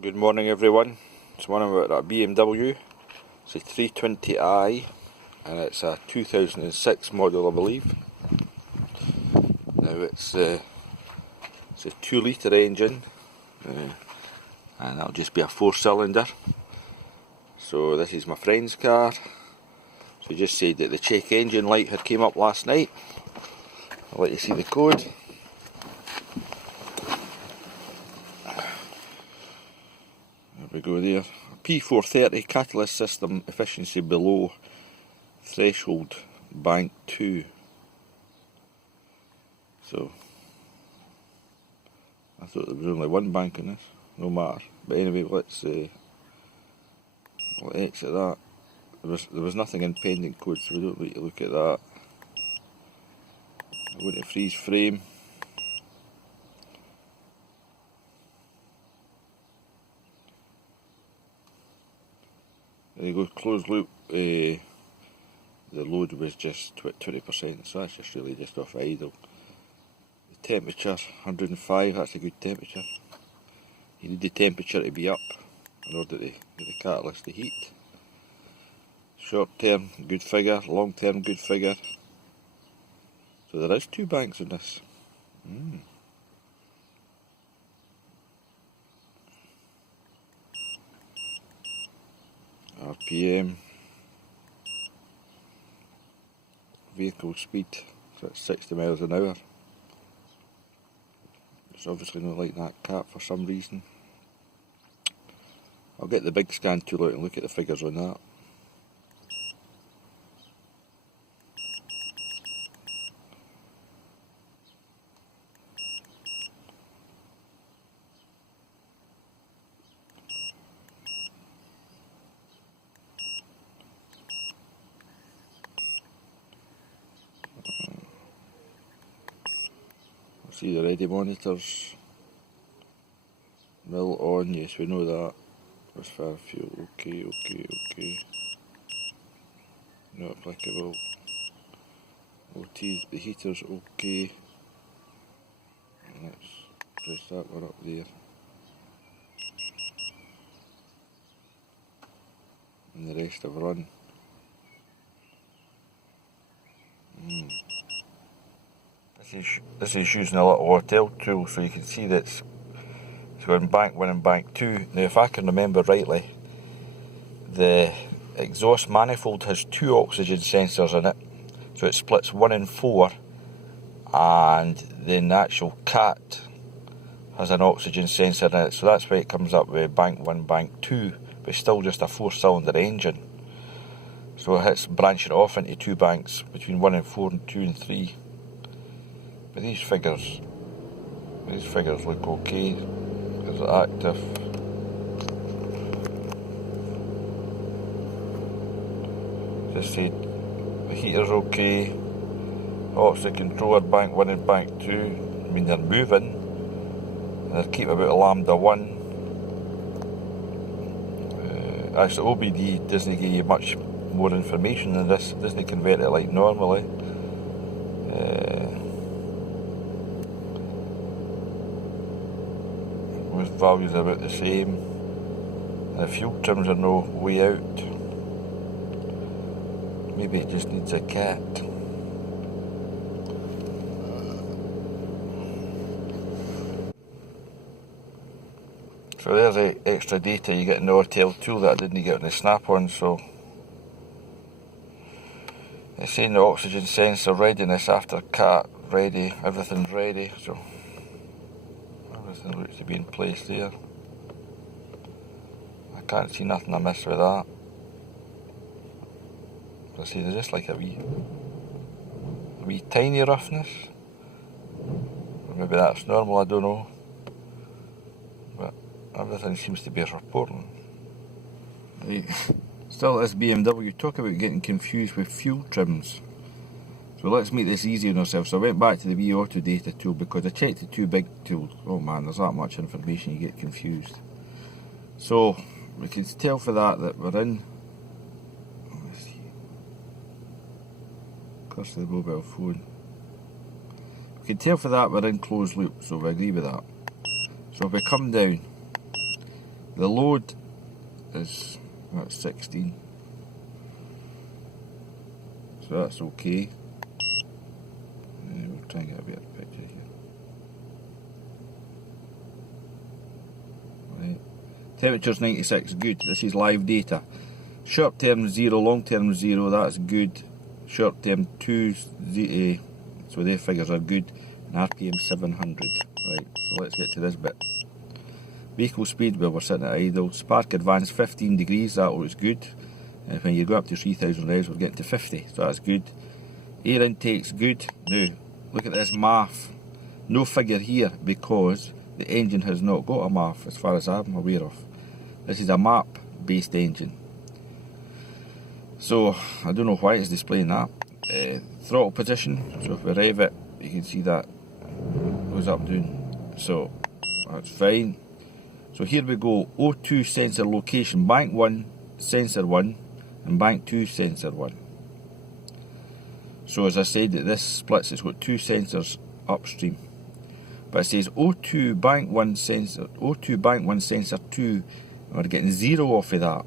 Good morning everyone. It's one about a BMW. It's a 320i and it's a 2006 model I believe. Now it's a 2 litre engine and that'll just be a 4-cylinder. So this is my friend's car. So he just said that the check engine light had came up last night. I'll let you see the code. There we go there. P0430 catalyst system efficiency below threshold bank 2. So I thought there was only one bank in this, no matter. But anyway, let's we'll exit that. There was nothing in pending code, so we don't need to look at that. I go to freeze frame. There you go, closed loop. The load was just 20%, so that's just really just off idle. The temperature, 105, that's a good temperature. You need the temperature to be up in order to get the catalyst to heat. Short term, good figure. Long term, good figure. So there is 2 banks in this. RPM, vehicle speed, so that's 60 miles an hour. It's obviously not like that cap for some reason. I'll get the big scan tool out and look at the figures on that. See the ready monitors. Mill on, yes, we know that. What's fire fuel? Okay. Not applicable. OT, the heater's okay. And let's press that one up there. And the rest have run. This is using a little hotel tool, so you can see that it's going bank 1 and bank 2. Now if I can remember rightly, the exhaust manifold has 2 oxygen sensors in it, so it splits 1 and 4, and then the actual cat has an oxygen sensor in it, so that's why it comes up with bank 1, bank 2, but it's still just a 4-cylinder engine. So it's branching off into 2 banks between 1 and 4 and 2 and 3. But these figures look okay. There's active. Just said the heater's okay. Oxygen controller bank 1 and bank 2. I mean they're moving. And they're keeping about lambda 1. Actually OBD doesn't give you much more information than this. It doesn't convert it like normally. Most values are about the same, and the fuel trims are no way out. Maybe it just needs a cat. So there's the extra data you get in the hotel tool that I didn't get in the Snap-on. So it's saying the oxygen sensor readiness after cat ready, everything's ready, so everything looks to be in place there. I can't see nothing amiss with that. I see there's just like a wee tiny roughness. Or maybe that's normal, I don't know. But everything seems to be reporting. Still, this BMW, talk about getting confused with fuel trims. So let's make this easy on ourselves. So I went back to the wee auto data tool because I checked the 2 big tools. Oh man, there's that much information, you get confused. So we can tell for that we're in. Let's see. Curse the mobile phone. We can tell for that we're in closed loop, so we agree with that. So if we come down, The load is, that's 16. So that's okay. We'll try and get a better picture here. Right. Temperature's 96, good. This is live data. Short term 0, long term 0, that's good. Short term 2, so their figures are good. And RPM 700. Right, so let's get to this bit. Vehicle speed, well, we're sitting at idle. Spark advance 15 degrees, that looks good. And when you go up to 3000 revs, we're getting to 50, so that's good. Air intake's good. Now, look at this MAF. No figure here because the engine has not got a MAF, as far as I'm aware of. This is a map-based engine. So, I don't know why it's displaying that. Throttle position, so if we rev it, you can see that goes up down. So, that's fine. So here we go, O2 sensor location, bank 1, sensor 1, and bank 2, sensor 1. So as I said, this splits, it's got 2 sensors upstream. But it says O2 bank 1 sensor, O2 bank 1 sensor 2, and we're getting 0 off of that.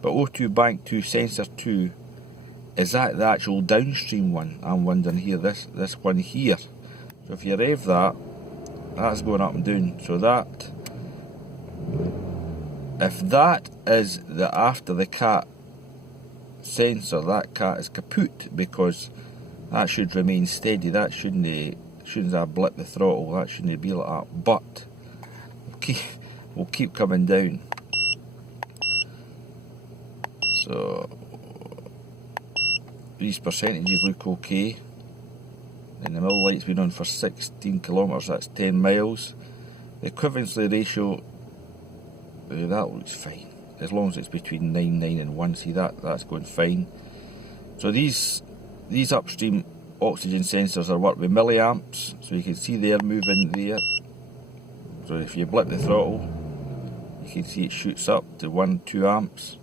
But O2 bank 2 sensor 2, is that the actual downstream one? I'm wondering here, this one here. So if you rev that, that's going up and down. So that, if that is the after the cat sensor, that cat is kaput, because that should remain steady. That shouldn't have blip the throttle. That shouldn't be like that. But we'll keep coming down. So these percentages look okay. And the mill light's been on for 16 kilometres. That's 10 miles. The equivalency ratio, that looks fine. As long as it's between 9 and 1, see that's going fine. So these upstream oxygen sensors are worked with milliamps, so you can see they're moving there. So if you blip the throttle, you can see it shoots up to 1-2 amps.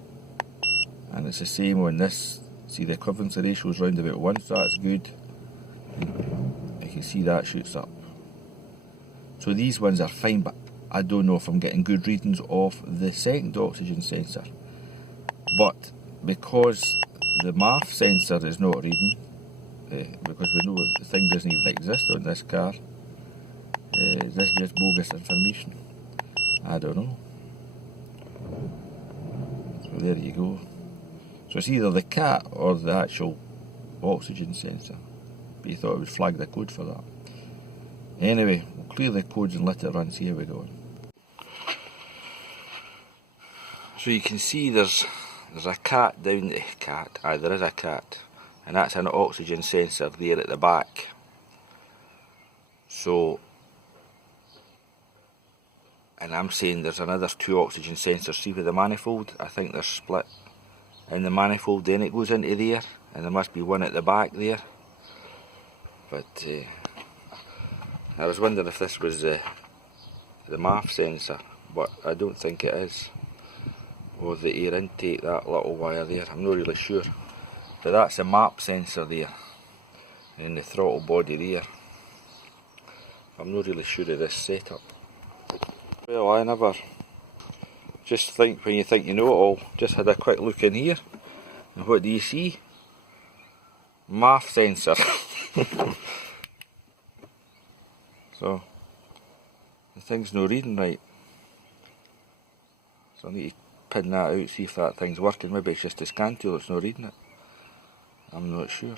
And it's the same on this. See, the equivalency ratio is round about 1, so that's good. You can see that shoots up. So these ones are fine, but I don't know if I'm getting good readings off the second oxygen sensor. But because the MAF sensor is not reading, because we know the thing doesn't even exist on this car, is this just bogus information? I don't know. So there you go. So it's either the cat or the actual oxygen sensor. But you thought it would flag the code for that. Anyway, we'll clear the codes and let it run, see how we go. So you can see there's a cat down the cat. There is a cat, and that's an oxygen sensor there at the back. So, and I'm saying there's another 2 oxygen sensors. See with the manifold, I think they're split in the manifold, then it goes into there, and there must be one at the back there. But I was wondering if this was the MAF sensor, but I don't think it is. Or the air intake, that little wire there, I'm not really sure. But that's a map sensor there, and the throttle body there. I'm not really sure of this setup. Well, I never just think, when you think you know it all, just had a quick look in here, and what do you see? MAF sensor. So the thing's no reading right. So I need to pin that out, see if that thing's working. Maybe it's just a scan tool that's not reading it. I'm not sure.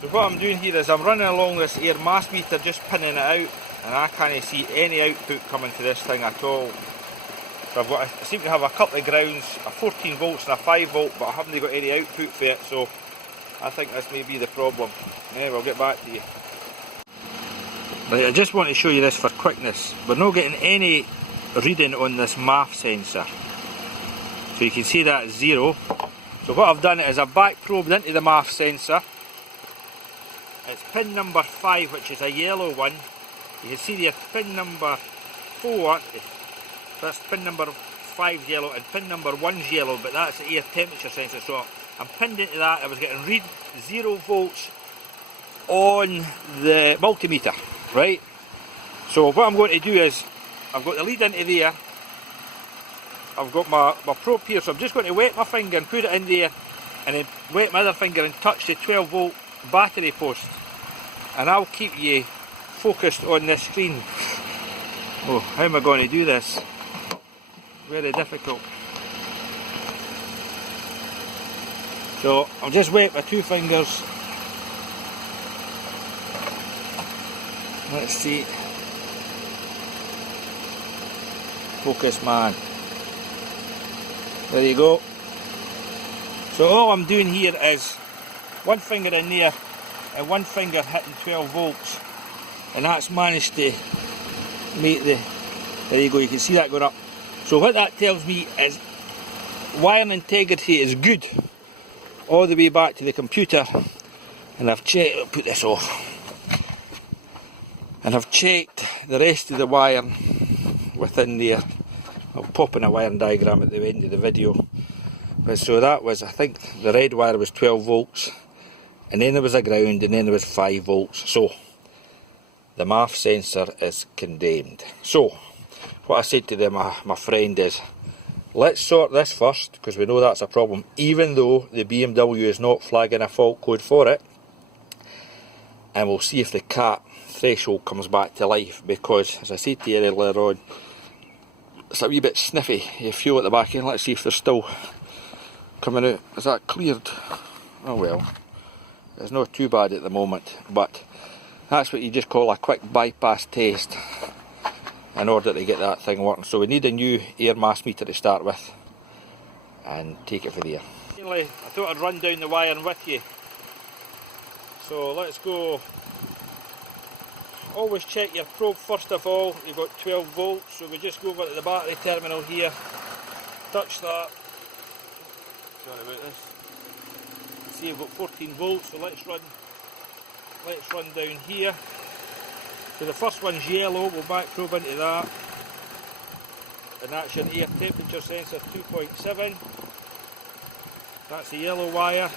So what I'm doing here is I'm running along this air mass meter, just pinning it out, and I can't see any output coming to this thing at all. So I seem to have a couple of grounds, a 14 volts and a 5 volt, but I haven't got any output for it, so I think this may be the problem. Anyway, I'll get back to you. Right, I just want to show you this for quickness. We're not getting any reading on this MAF sensor. So you can see that is 0. So what I've done is I've back probed into the MAF sensor. It's pin number 5, which is a yellow one. You can see there pin number 4, that's pin number 5's yellow, and pin number 1's yellow, but that's the air temperature sensor. So I'm pinned into that. I was getting read 0 volts on the multimeter. Right, so what I'm going to do is, I've got the lead into there, I've got my probe here, so I'm just going to wet my finger and put it in there, and then wet my other finger and touch the 12 volt battery post, and I'll keep you focused on this screen. Oh, how am I going to do this? Very difficult. So I'll just wet my two fingers. Let's see. Focus, man. There you go. So all I'm doing here is one finger in there and one finger hitting 12 volts, and that's managed to make the, there you go, you can see that going up. So what that tells me is wiring integrity is good all the way back to the computer, and I've checked, I'll put this off, and I've checked the rest of the wiring within there. I'll pop in a wiring diagram at the end of the video. But so that was, I think the red wire was 12 volts, and then there was a ground, and then there was 5 volts. So the MAF sensor is condemned. So what I said to my friend is, let's sort this first, because we know that's a problem, even though the BMW is not flagging a fault code for it, and we'll see if the cat threshold comes back to life, because as I said to you earlier on, it's a wee bit sniffy. You feel at the back end. Let's see if they're still coming out. Is that cleared? Oh well, it's not too bad at the moment, but that's what you just call a quick bypass test in order to get that thing working. So we need a new air mass meter to start with, and take it from there. Finally, I thought I'd run down the wiring with you. So let's go. Always check your probe first of all. You've got 12 volts, so we just go over to the battery terminal here, touch that. Sorry about this. See, you've got 14 volts, so let's run down here. So the first one's yellow, we'll back probe into that, and that's your air temperature sensor 2.7. That's the yellow wire.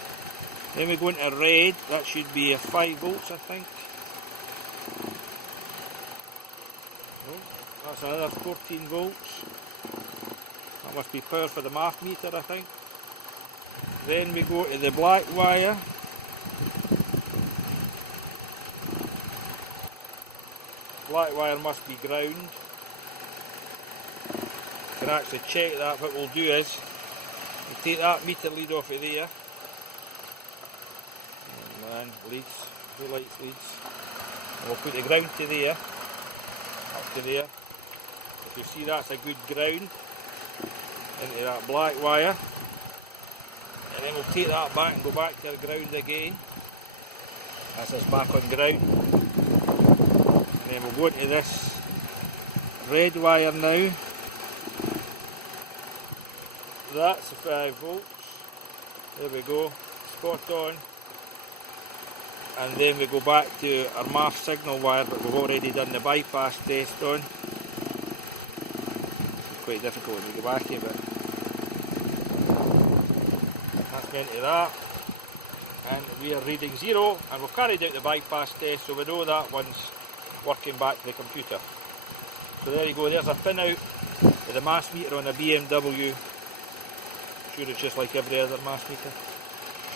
Then we go into red, that should be a 5 volts I think. Oh, that's another 14 volts. That must be power for the MAF meter I think. Then we go to the black wire. Black wire must be ground. You can actually check that. What we'll do is we'll take that meter lead off of there. Oh man, leads, who likes leads? And we'll put the ground to there, up to there. If you see, that's a good ground into that black wire. And then we'll take that back and go back to the ground again. That's us back on ground. And then we'll go into this red wire now. That's the 5 volts. There we go, spot on. And then we go back to our MAF signal wire that we've already done the bypass test on. It's quite difficult when you go back here, but that's into that. And we are reading 0, and we've carried out the bypass test, so we know that one's working back to the computer. So there you go, there's a pin out with the mass meter on a BMW. Sure, it's just like every other mass meter.